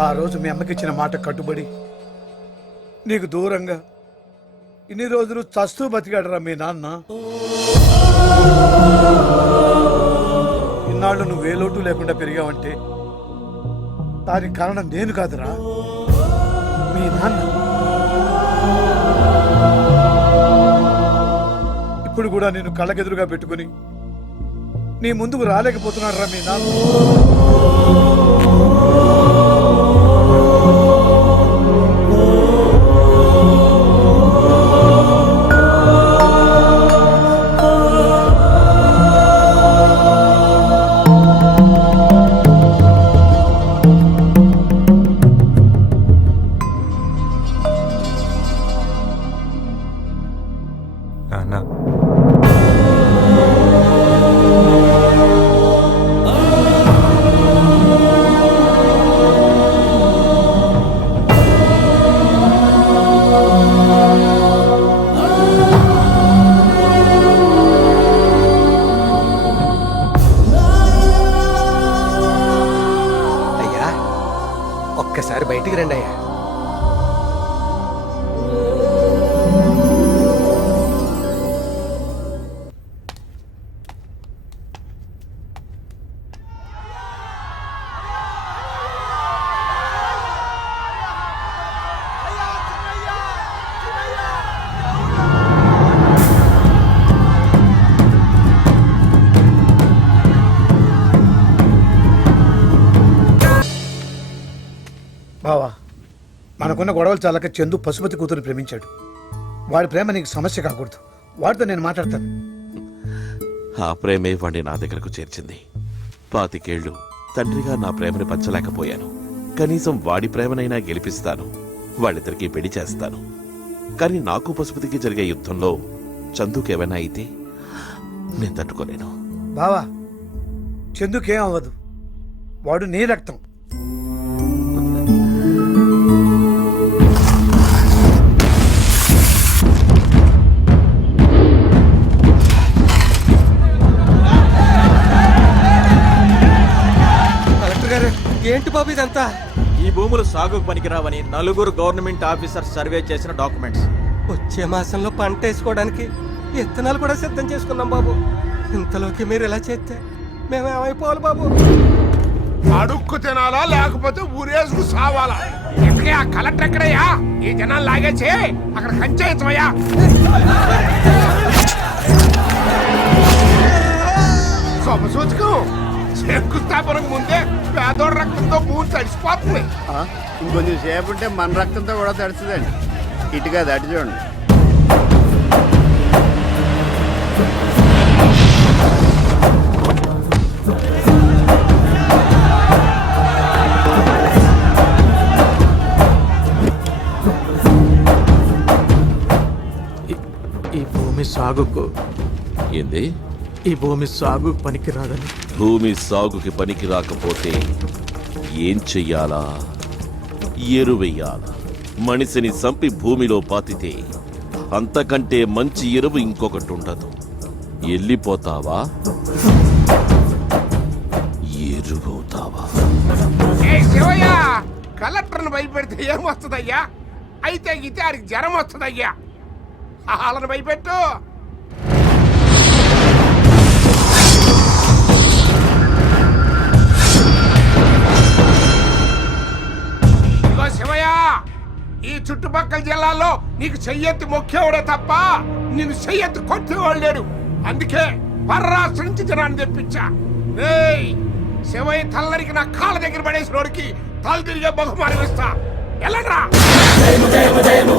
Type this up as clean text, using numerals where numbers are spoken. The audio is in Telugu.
ఆ రోజు మీ అమ్మకి ఇచ్చిన మాట కట్టుబడి నీకు దూరంగా ఇన్ని రోజులు చస్తూ బతికాడరా మీ నాన్న. ఇన్నాళ్ళు నువ్వు ఏ లోటు లేకుండా పెరిగావంటే దానికి కారణం నేను కాదురా, మీ నాన్న. ఇప్పుడు కూడా నేను కళ్ళకెదురుగా పెట్టుకుని నీ ముందుకు రాలేకపోతున్నాడు రా మీ నాన్న. ఒక్కసారి బయటికి రండి అయ్యా. బావా, మనకున్న గొడవలు చాలక చందు పశుపతి కూతురు ప్రేమించాడు. వాడి ప్రేమ నీకు సమస్య కాకూడదు. వాడితో నేను మాట్లాడతాను. ఆ ప్రేమే వాడిని నా దగ్గరకు చేర్చింది. 25 ఏళ్ళు తండ్రిగా నా ప్రేమను పంచలేకపోయాను. కనీసం వాడి ప్రేమనైనా గెలిపిస్తాను. వాళ్ళిద్దరికీ పెళ్లి చేస్తాను. కానీ నాకు పశుపతికి జరిగే యుద్ధంలో చందుకేమైనా అయితే నేను తట్టుకోలేను. బావా, చందుకేం అవ్వదు. వాడు నీ రక్తం. ఏంటి బాబు ఇదంతా? ఈ భూములు సాగుకు పనికిరావని నలుగురు గవర్నమెంట్ ఆఫీసర్ సర్వే చేసిన డాక్యుమెంట్స్. వచ్చే మాసంలో పంట వేసుకోవడానికి విత్తనాలు కూడా సిద్ధం చేసుకున్నాం బాబు. ఇంతలోకి మీరు ఎలా చేస్తే మేమేమైపోవాలి బాబు? అడుక్కు తినాలా లేకపోతే ఊరేసుకు సావాలా? ఇంతకీ ఆ కలెక్టర్ ఎక్కడయ్యా? ఈ జనాలు లాగేసి అక్కడ కంచేయచ్చమయ్యా. శుభసూచకం. శంకుస్థాపనకు ముందే పేదోడు రక్తంతో భూమి తడిసిపోతుంది. ఇంకొంచెం సేపు ఉంటే మన రక్తంతో కూడా తడుస్తుందండి. ఇటుగా అటు చూడండి. ఈ భూమి సాగుకు ఏంది? ఈ భూమి సాగు పనికిరాదని. భూమి సాగుకి పనికి రాకపోతే ఏం చెయ్యాలా? ఎరువెయ్యాలా? మనిషిని చంపి భూమిలో పాతితే అంతకంటే మంచి ఎరువు ఇంకొకటి ఉండదు. వెళ్ళిపోతావా? ఎరుగవుతావా? శివయ్య, కలెక్టర్ను భయపెడితే ఏమొస్తుందయ్యా? అయితే గీతే ఆడికి జ్వరం వస్తుందయ్యా. వాళ్ళని భయపెట్టు. శివయ్య, ఈ చుట్టుపక్కల జిల్లాలో నీకు చెయ్యెత్తి మొక్కేవాడే తప్ప నిన్ను చెయ్యెత్తి కొట్టేవాడు లేడు. అందుకే పర్రాష్ట్ర నుంచి జనాన్ని తెప్పించా. శివయ్య తల్లరికి నా కాళ్ళ దగ్గర పడేసినోడికి తల తిరిగే బహుమానం ఇస్తా. ఎలాగా? జయము జయము జయము